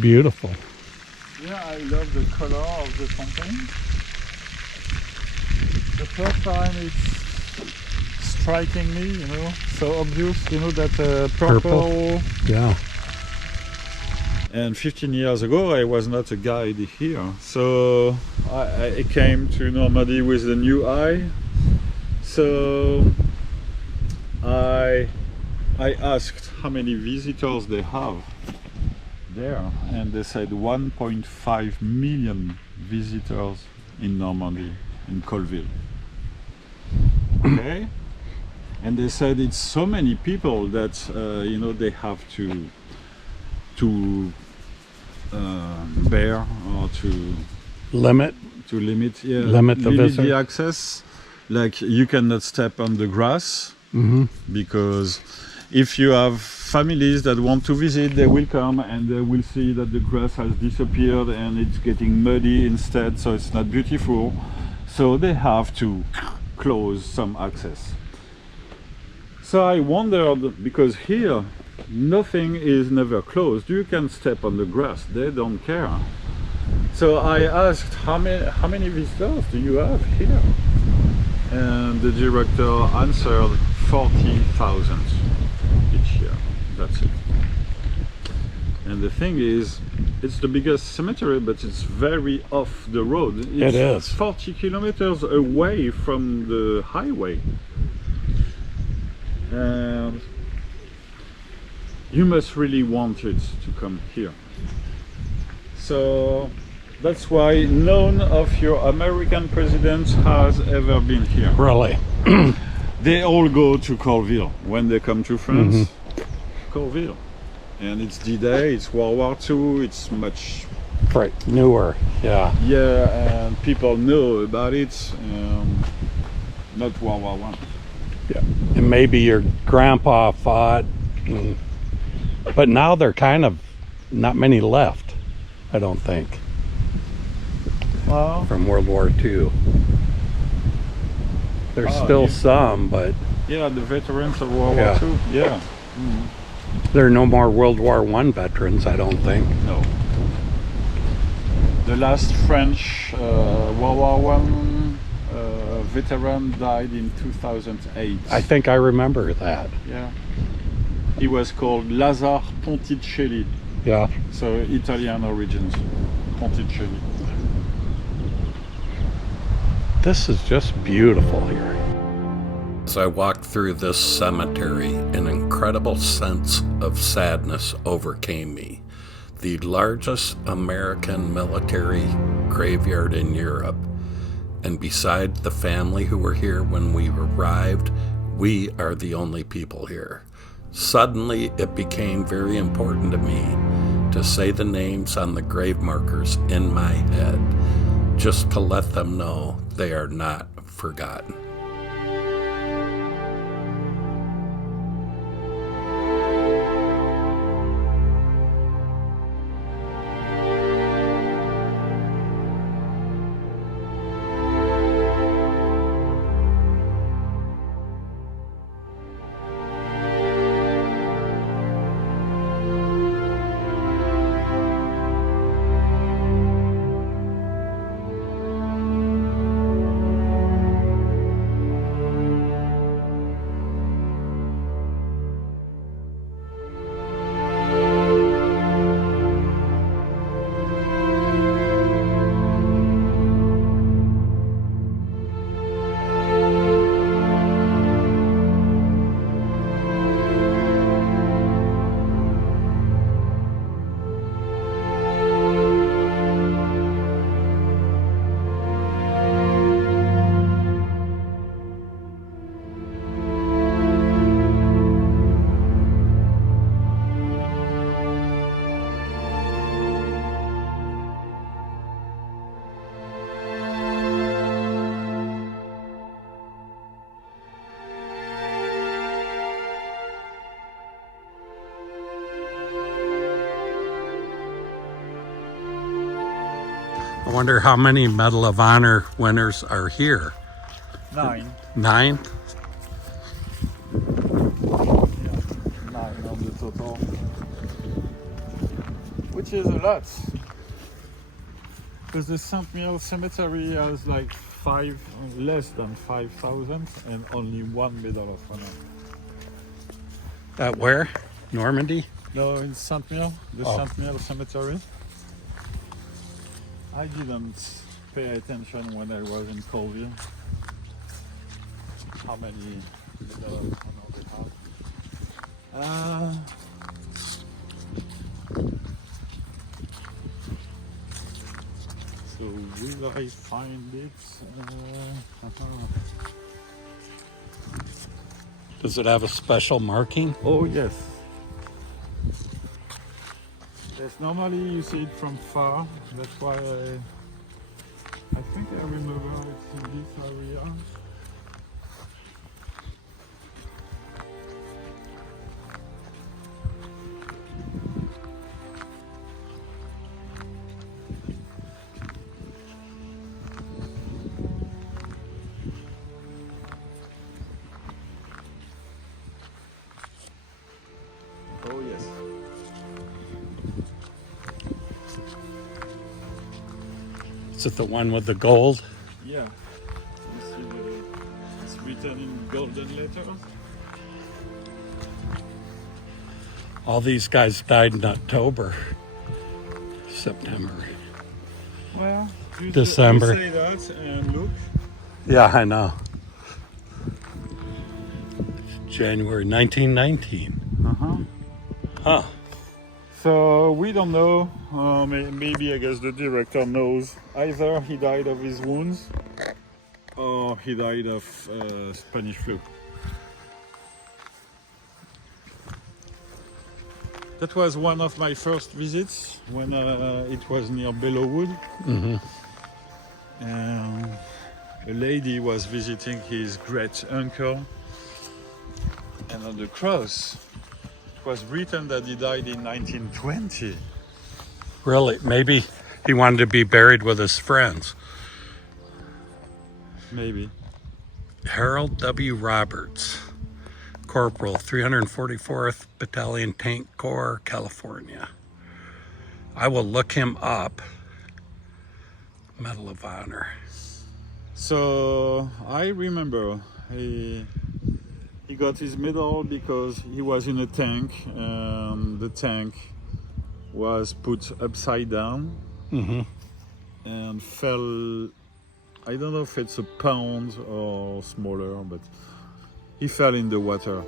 beautiful. Yeah, I love the color of the fountain. The first time it's striking me, you know, so obvious, you know, that purple. Yeah. And 15 years ago I was not a guide here, so I came to Normandy with a new eye. So I asked how many visitors they have there, and they said 1.5 million visitors in Normandy, in Colville. Okay, and they said it's so many people that you know, they have to bear or to Limit the access. Like, you cannot step on the grass, because if you have families that want to visit, they will come and they will see that the grass has disappeared and it's getting muddy instead, so it's not beautiful. So they have to close some access. So I wondered, because here nothing is never closed, you can step on the grass, they don't care. So I asked, how many visitors do you have here? And the director answered 40,000 each year. That's it. And the thing is, it's the biggest cemetery, but it's very off the road. It is 40 kilometers away from the highway. And you must really want it to come here. So that's why none of your American presidents has ever been here. Really? They all go to Colville when they come to France. Colville. And it's D-Day, it's World War II, it's much newer. Yeah. Yeah, and people know about it. Not World War I. Yeah. And maybe your grandpa fought, but now they're kind of not many left, I don't think. Well, from World War II. There's still some, but yeah, the veterans of World War II. Yeah. There are no more World War I veterans, I don't think. No. The last French World War I veteran died in 2008. I think I remember that. Yeah. He was called Lazare Ponticelli. Yeah. So Italian origins. Ponticelli. This is just beautiful here. As I walked through this cemetery, an incredible sense of sadness overcame me. The largest American military graveyard in Europe, and beside the family who were here when we arrived, we are the only people here. Suddenly, it became very important to me to say the names on the grave markers in my head, just to let them know they are not forgotten. I wonder how many Medal of Honor winners are here. 9. 9? Yeah, 9 on the total. which is a lot. Because the Saint-Mihiel Cemetery has like less than 5,000 and only one Medal of Honor. At where? Normandy? No, in Saint-Mihiel, the Oh. Saint-Mihiel Cemetery. I didn't pay attention when I was in Colville. How many Medal of Honor they have. So will I find it? Does it have a special marking? Oh yes. Yes, normally you see it from far. That's why I think I remember it's in this area. Oh yes. Is it the one with the gold? Yeah. You see it's written in golden letters. All these guys died in October, September. Well, you December. You say that and look. Yeah, I know. January 1919. Huh. So we don't know. Maybe I guess the director knows. Either he died of his wounds, or he died of Spanish flu. That was one of my first visits when it was near Bellowwood. A lady was visiting his great uncle, and on the cross it was written that he died in 1920. Really? Maybe he wanted to be buried with his friends. Maybe. Harold W. Roberts, Corporal, 344th Battalion Tank Corps, California. I will look him up. Medal of Honor. So I remember he got his medal because he was in a tank, and the tank was put upside down and fell. I don't know if it's a pound or smaller, but he fell in the water,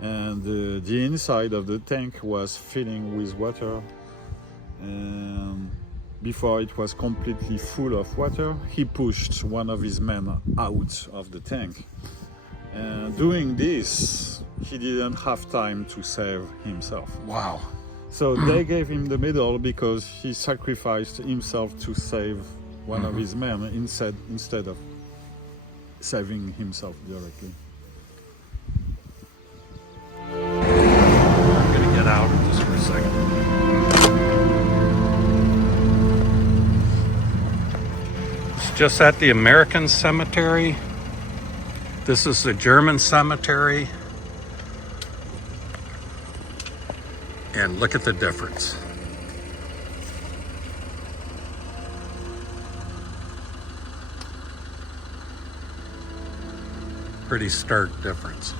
and the inside of the tank was filling with water, and before it was completely full of water, he pushed one of his men out of the tank. And doing this, he didn't have time to save himself. Wow. So they gave him the medal because he sacrificed himself to save one of his men instead of saving himself directly. I'm going to get out just for a second. It's just at the American Cemetery. This is the German cemetery. And look at the difference. Pretty stark difference.